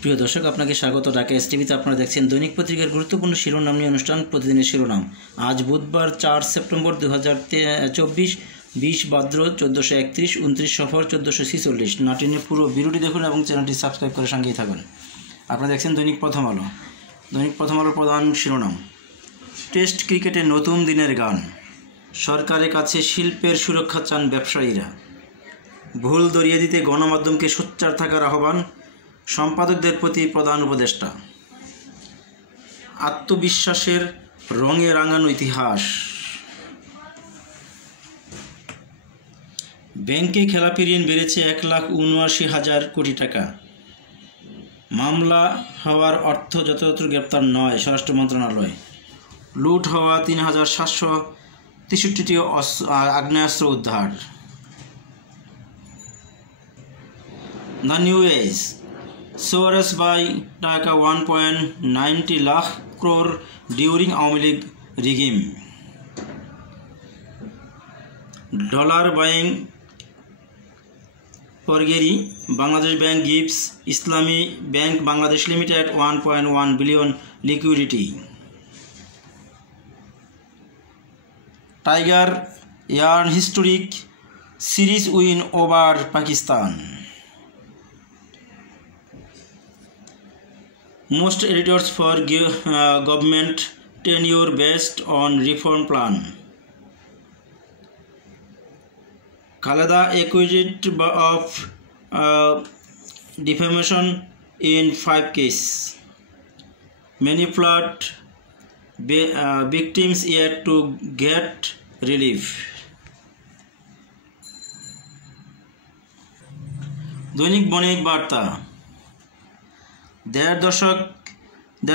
প্রিয় দর্শক, আপনাকে স্বাগত ঢাকা এসটিভিতে। আপনারা দেখছেন দৈনিক পত্রিকার গুরুত্বপূর্ণ শিরোনাম নিয়ে অনুষ্ঠান প্রতিদিনের শিরোনাম। আজ বুধবার 4 সেপ্টেম্বর 2024, 20 ভাদ্র 1431, 29 সফর 1446। নাটিনের পুরো ভিডিওটি দেখুন এবং চ্যানেলটি সাবস্ক্রাইব করে সঙ্গেই থাকুন। আপনারা দেখছেন দৈনিক প্রথম আলো। দৈনিক প্রথম আলোর প্রধান শিরোনাম: টেস্ট ক্রিকেটে নতুন দিনের গান, সরকারের কাছে শিল্পের সুরক্ষা চান ব্যবসায়ীরা। ভুল ধরিয়ে দিতে গণমাধ্যমকে সোচ্চার থাকার আহ্বান সম্পাদকদের প্রতি প্রধান উপদেষ্টা। আত্মবিশ্বাসের রঙে রাঙানো ইতিহাস। ব্যাংকে খেলাপি ঋণ বেড়েছে 1,79,000 কোটি টাকা। মামলা হওয়ার অর্থ যথাযথ গ্রেপ্তার নয়, স্বরাষ্ট্র মন্ত্রণালয়। লুট হওয়া 3,763টি আগ্নেয়াস্ত্র উদ্ধার। The new age: Soares by টাকা 1.90 lakh crore during Aওয়ামী League regime. Dollar buying forgery. Bangladesh Bank gives Islami Bank Bangladesh Limited 1.1 billion liquidity. Tiger yarn historic series win over Pakistan. Most editors for government tenure based on reform plan. Khaleda accused of defamation in 5 cases. Many flood victims yet to get relief. দৈনিক বণিক বার্তা: দেড়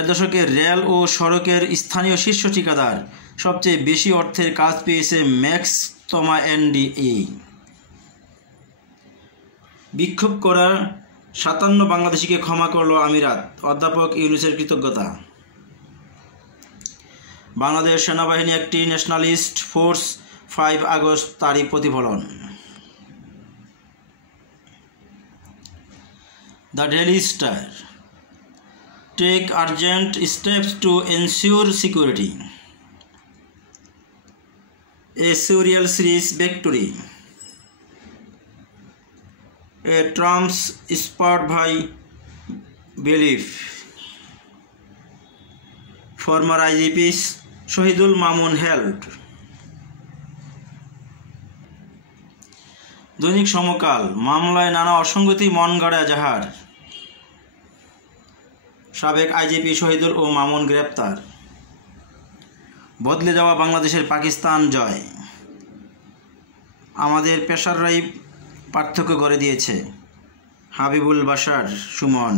দশকের rail ও সড়কের স্থানীয় শীর্ষ ঠিকাদার, সবচেয়ে বেশি অর্থের কাজ পেয়েছে ম্যাক্স তমা এনডিএ। বিক্ষোভ করার 57 বাংলাদেশিকে ক্ষমা করল আমিরাত, অধ্যাপক ইউনূসের কৃতজ্ঞতা। বাংলাদেশ সেনাবাহিনী একটি ন্যাশনালিস্ট ফোর্স, 5 আগস্ট তারই প্রতিফলন। The daily star: Take urgent steps to ensure security. A serial series victory. A Trump's spurred by belief. Former IGP Shahidul Mamun held. দৈনিক সমকাল: মামলায় নানা অসঙ্গতি মন গড়া এজাহার। সাবেক আইজিপি শহীদুল ও মামুন গ্রেপ্তার। বদলে যাওয়া বাংলাদেশের পাকিস্তান জয়। আমাদের পেসাররাই পার্থক্য গড়ে দিয়েছে, হাবিবুল বাশার সুমন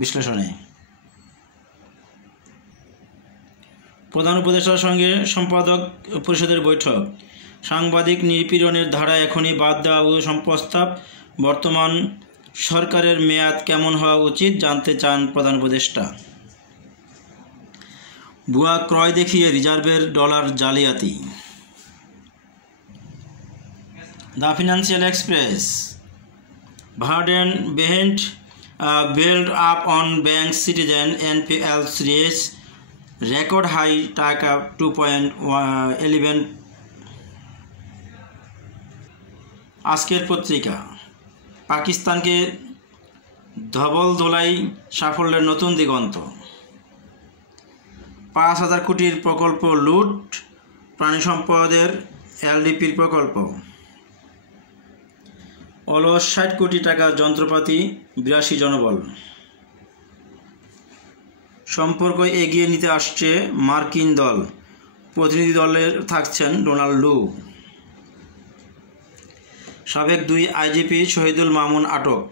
বিশ্লেষণে। প্রধান উপদেষ্টার সঙ্গে সম্পাদক পরিষদের বৈঠক। সাংবাদিক নিপীড়নের ধারা এখনই বাদ দেওয়া প্রস্তাব। বর্তমান সরকারের মেয়াদ কেমন হওয়া উচিত জানতে চান প্রধান উপদেষ্টা। ভুয়া ক্রয় দেখিয়ে রিজার্ভের ডলার জালিয়াতি। দ্য ফিনান্সিয়াল এক্সপ্রেস: ভার্ডেন বেহেন্ট build up on bank citizen NPL series record high টাকা 2.11। আজকের পত্রিকা: পাকিস্তানকে ধবল ধোলাই সাফল্যের নতুন দিগন্ত। 5,000 কোটির প্রকল্প লুট, প্রাণী সম্পদের এলডিপির প্রকল্প। অলস 60 কোটি টাকা যন্ত্রপাতি, 82 জনবল। সম্পর্ক এগিয়ে নিতে আসছে মার্কিন দল, প্রতিনিধি দলে থাকছেন ডোনাল্ড লু। সাবেক 2 আইজিপি শহীদুল মামুন আটক।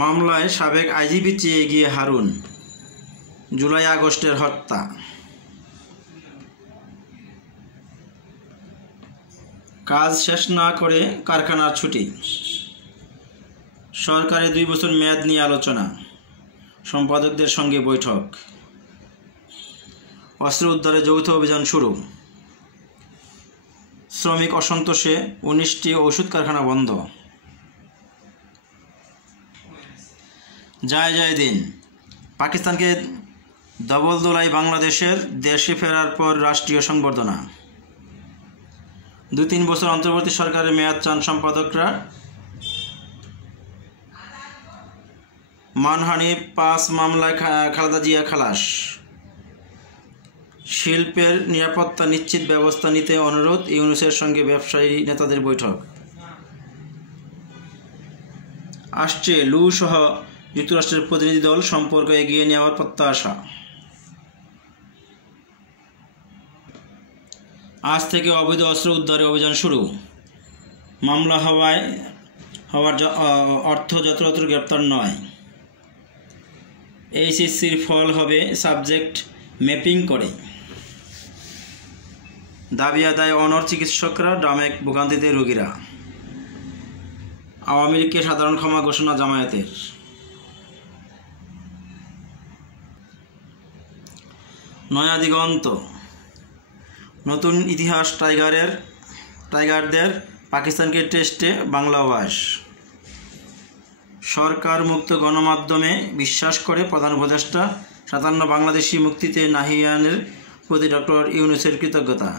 মামলায় সাবেক আইজিপি চেয়ে এগিয়ে হারুন, জুলাই আগস্টের হত্যা। কাজ শেষ না করে কারখানার ছুটি। সরকারের 2 বছর মেয়াদ নিয়ে আলোচনা, সম্পাদকদের সঙ্গে বৈঠক। অস্ত্র উদ্ধারে যৌথ অভিযান শুরু। শ্রমিক অসন্তোষে 19টি ওষুধ কারখানা বন্ধ। জয় জয় দিন। পাকিস্তানকে দবল দোলাই বাংলাদেশের, দেশে ফেরার পর রাষ্ট্রীয় সংবর্ধনা। 2-3 বছর অন্তর্বর্তী সরকারের মেয়াদ চান সম্পাদকরা। মানহানি 5 মামলায় খালেদা জিয়া খালাস। শিল্পের নিরাপত্তা নিশ্চিত ব্যবস্থা নিতে অনুরোধ, ইউনূসের সঙ্গে ব্যবসায়ী নেতাদের বৈঠক। আসছে লু সহ যুক্তরাষ্ট্রের প্রতিনিধি দল, সম্পর্ক এগিয়ে নেওয়ার প্রত্যাশা। আজ থেকে অবৈধ অস্ত্র উদ্ধারে অভিযান শুরু। মামলা হওয়ার অর্থ যত্রতত্র গ্রেপ্তার নয়। এইচএসসির ফল হবে সাবজেক্ট ম্যাপিং করে। দাবি আদায় অনড় চিকিৎসকরা, ড্রামে ভোগান্তিতে রোগীরা। আওয়ামী লীগকে সাধারণ ক্ষমা ঘোষণা জামায়াতের। নয়া দিগন্ত, নতুন ইতিহাস টাইগারদের, পাকিস্তানকে টেস্টে বাংলা ওয়াশ। সরকার মুক্ত গণমাধ্যমে বিশ্বাস করে প্রধান উপদেষ্টা। 57 বাংলাদেশি মুক্তিতে নাহিয়ানের প্রতি ডক্টর ইউনূসের কৃতজ্ঞতা।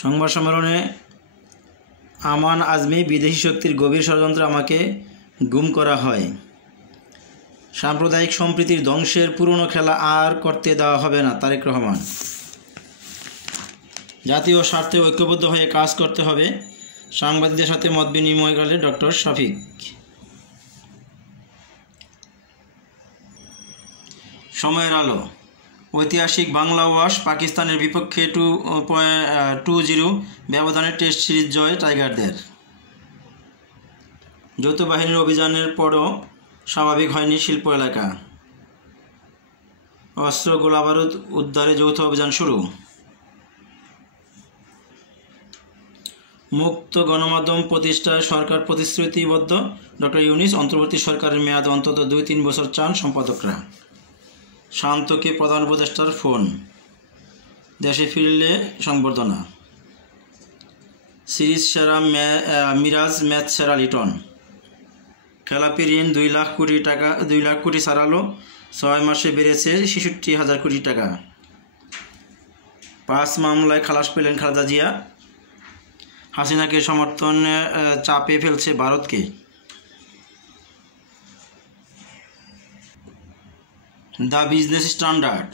সংবাদ সম্মেলনে আমান আজমি, বিদেশি শক্তির গভীর ষড়যন্ত্রে আমাকে গুম করা হয়। সাম্প্রদায়িক সম্প্রীতির ধ্বংসের পুরনো খেলা আর করতে দেওয়া হবে না, তারেক রহমান। জাতীয় স্বার্থে ঐক্যবদ্ধ হয়ে কাজ করতে হবে, সাংবাদিকদের সাথে মত বিনিময় করলেন ডক্টর শফিক। সময়ের আলো, ঐতিহাসিক বাংলা ওয়াশ, পাকিস্তানের বিপক্ষে 2-0 ব্যবধানে টেস্ট সিরিজ জয় টাইগারদের। যৌথ বাহিনীর অভিযানের পরও স্বাভাবিক হয়নি শিল্প এলাকা। অস্ত্র গোলাবারুদ উদ্ধারে যৌথ অভিযান শুরু। মুক্ত গণমাধ্যম প্রতিষ্ঠায় সরকার প্রতিশ্রুতিবদ্ধ, ডক্টর ইউনূস। অন্তর্বর্তী সরকারের মেয়াদ অন্তত 2-3 বছর চান সম্পাদকরা। শান্তকে প্রধান উপদেষ্টার ফোন, দেশে ফিরলে সংবর্ধনা। সিরিজ সেরা মিরাজ, ম্যাচ সেরা লিটন। খেলাপি ঋণ 2 লাখ কোটি ছাড়ালো, 6 মাসে বেড়েছে 66,000 কোটি টাকা। 5 মামলায় খালাস পেলেন খালেদা জিয়া। হাসিনাকে সমর্থনে চাপে ফেলছে ভারতকে। The business standard,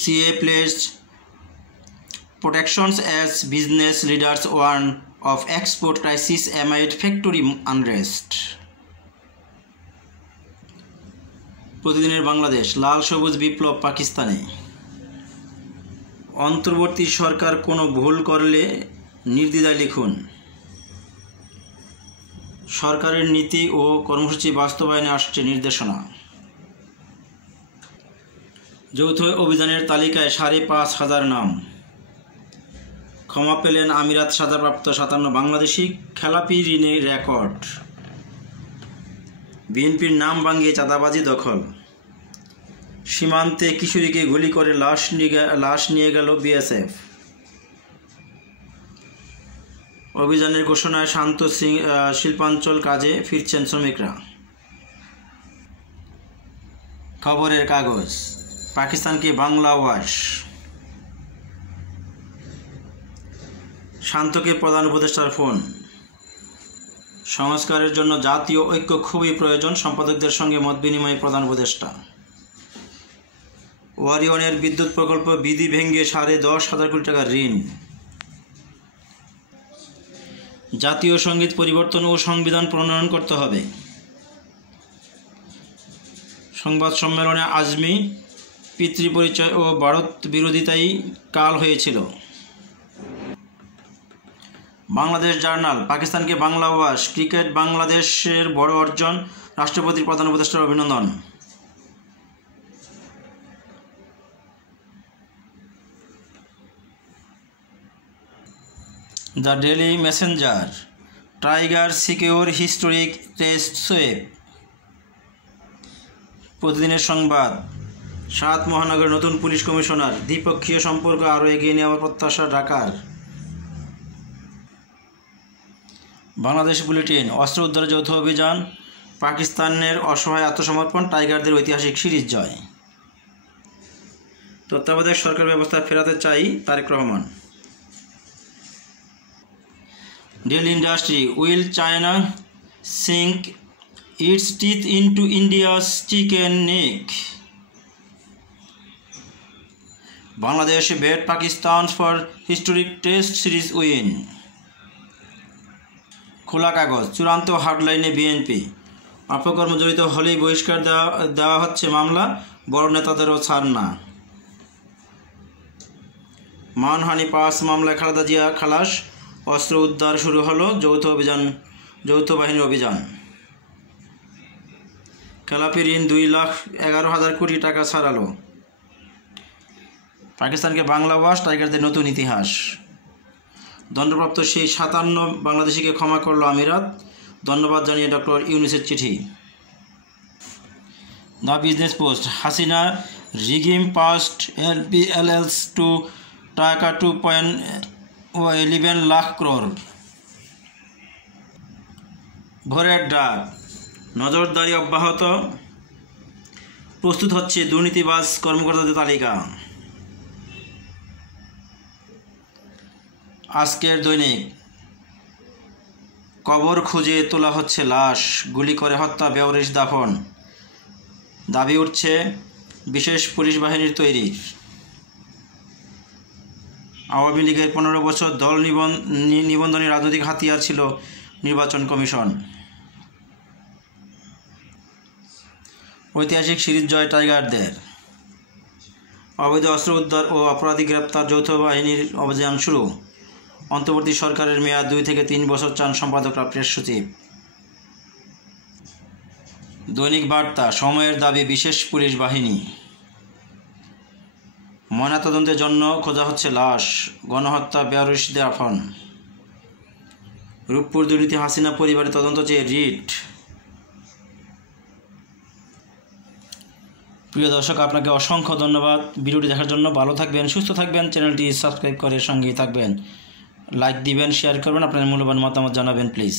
CA placed protections as business leaders warn of export crisis amid factory unrest. প্রতিদিনের বাংলাদেশ, লাল সবুজ বিপ্লব পাকিস্তানে। অন্তর্বর্তী সরকার কোনো ভুল করলে নির্দ্বিধায় লিখুন। সরকারের নীতি ও কর্মসূচি বাস্তবায়নে আসছে নির্দেশনা। যৌথ অভিযানের তালিকায় 5,500 নাম। ক্ষমা পেলেন আমিরাত সাজাপ্রাপ্ত 57 বাংলাদেশি। খেলাপি ঋণের রেকর্ড। বিএনপির নাম ভাঙিয়ে চাঁদাবাজি দখল। সীমান্তে কিশোরীকে গুলি করে লাশ নিয়ে গেল বিএসএফ। অভিযানের ঘোষণায় শান্ত শিল্পাঞ্চল, কাজে ফিরছেন শ্রমিকরা। খবরের কাগজ, পাকিস্তানকে বাংলা ওয়াশ। শান্তকে প্রধান উপদেষ্টার ফোন। সংস্কারের জন্য জাতীয় ঐক্য খুবই প্রয়োজন, সম্পাদকদের সঙ্গে মত বিনিময়ে প্রধান উপদেষ্টা। ওয়ারিয়নের বিদ্যুৎ প্রকল্প বিধি ভেঙে 10,500 কোটি টাকা ঋণ। জাতীয় সঙ্গীত পরিবর্তন ও সংবিধান প্রণয়ন করতে হবে। সংবাদ সম্মেলনে আজমি, পিতৃপরিচয় ও ভারত বিরোধিতাই কাল হয়েছিল। বাংলাদেশ জার্নাল, পাকিস্তানকে বাংলা ওয়াশ। ক্রিকেট বাংলাদেশের বড় অর্জন, রাষ্ট্রপতির প্রধান উপদেষ্টার অভিনন্দন। The daily Messenger, tiger secure historic test সোয়েপ। প্রতিদিনের সংবাদ, সাত মহানগরের নতুন পুলিশ কমিশনার, দ্বিপক্ষীয় সম্পর্ক আরও এগিয়ে নেওয়ার প্রত্যাশা ঢাকার। বাংলাদেশ বুলেটিন, অস্ত্র উদ্ধার যৌথ অভিযান, পাকিস্তানের অসহায় আত্মসমর্পণ, টাইগারদের ঐতিহাসিক সিরিজ জয়। তত্ত্বাবধায়ক সরকার ব্যবস্থা ফেরাতে চাই Tarique Rahman. Daily industry, will China sink its teeth into India's chicken neck. Bangladesh bet Pakistan for historic test series win. Khola Kagoj, চূড়ান্ত হার্ডলাইনে বিএনপি, অপকর্ম জড়িত হলেই বহিষ্কার দেওয়া হচ্ছে মামলা, বড় নেতাদেরও ছাড় না। মানহানি 5 মামলায় খালেদা জিয়া খালাস, অস্ত্র উদ্ধার শুরু হলো, যৌথ বাহিনীর অভিযান। খেলাপি ঋণ 2,11,000 কোটি টাকা ছাড়ালো। পাকিস্তানকে বাংলা ওয়াশ, টাইগারদের নতুন ইতিহাস। দণ্ডপ্রাপ্ত সেই 57 বাংলাদেশিকে ক্ষমা করল আমিরাত, ধন্যবাদ জানিয়ে ডক্টর ইউনূসের চিঠি। The Business Post, Hasina regime passed এলপিএলএলস টু টাকা 2.11 লাখ crore। ভোরের ডাক, নজরদারি অব্যাহত, প্রস্তুত হচ্ছে দুর্নীতিবাজ কর্মকর্তাদের তালিকা। আজকের দৈনিক, কবর খুঁজে তোলা হচ্ছে লাশ, গুলি করে হত্যা, বেওয়ারিশ দাফন, দাবি উঠছে বিশেষ পুলিশ বাহিনীর তৈরি। আওয়ামী লীগের 15 বছর দল নিবন্ধনী রাজনৈতিক হাতিয়ার ছিল নির্বাচন কমিশন। ঐতিহাসিক সিরিজ জয় টাইগারদের। অবৈধ অস্ত্র উদ্ধার ও অপরাধী গ্রেপ্তার, যৌথ বাহিনীর অভিযান শুরু। অন্তর্বর্তী সরকারের মেয়াদ 2 থেকে 3 বছর চান সম্পাদকরা, প্রেস সচিব। দৈনিক বার্তা, সময়ের দাবি বিশেষ পুলিশ বাহিনী। ময়নাতদন্তের জন্য খোঁজা হচ্ছে লাশ, গণহত্যা, বেওয়ারিশ দাফন। রূপপুর দুর্নীতি, হাসিনা পরিবারের তদন্ত চেয়ে রিট। প্রিয় দর্শক, আপনাকে অসংখ্য ধন্যবাদ ভিডিওটি দেখার জন্য। ভালো থাকবেন, সুস্থ থাকবেন, চ্যানেলটি সাবস্ক্রাইব করে সঙ্গেই থাকবেন, লাইক দিবেন, শেয়ার করবেন, আপনার মূল্যবান মতামত জানাবেন প্লিজ।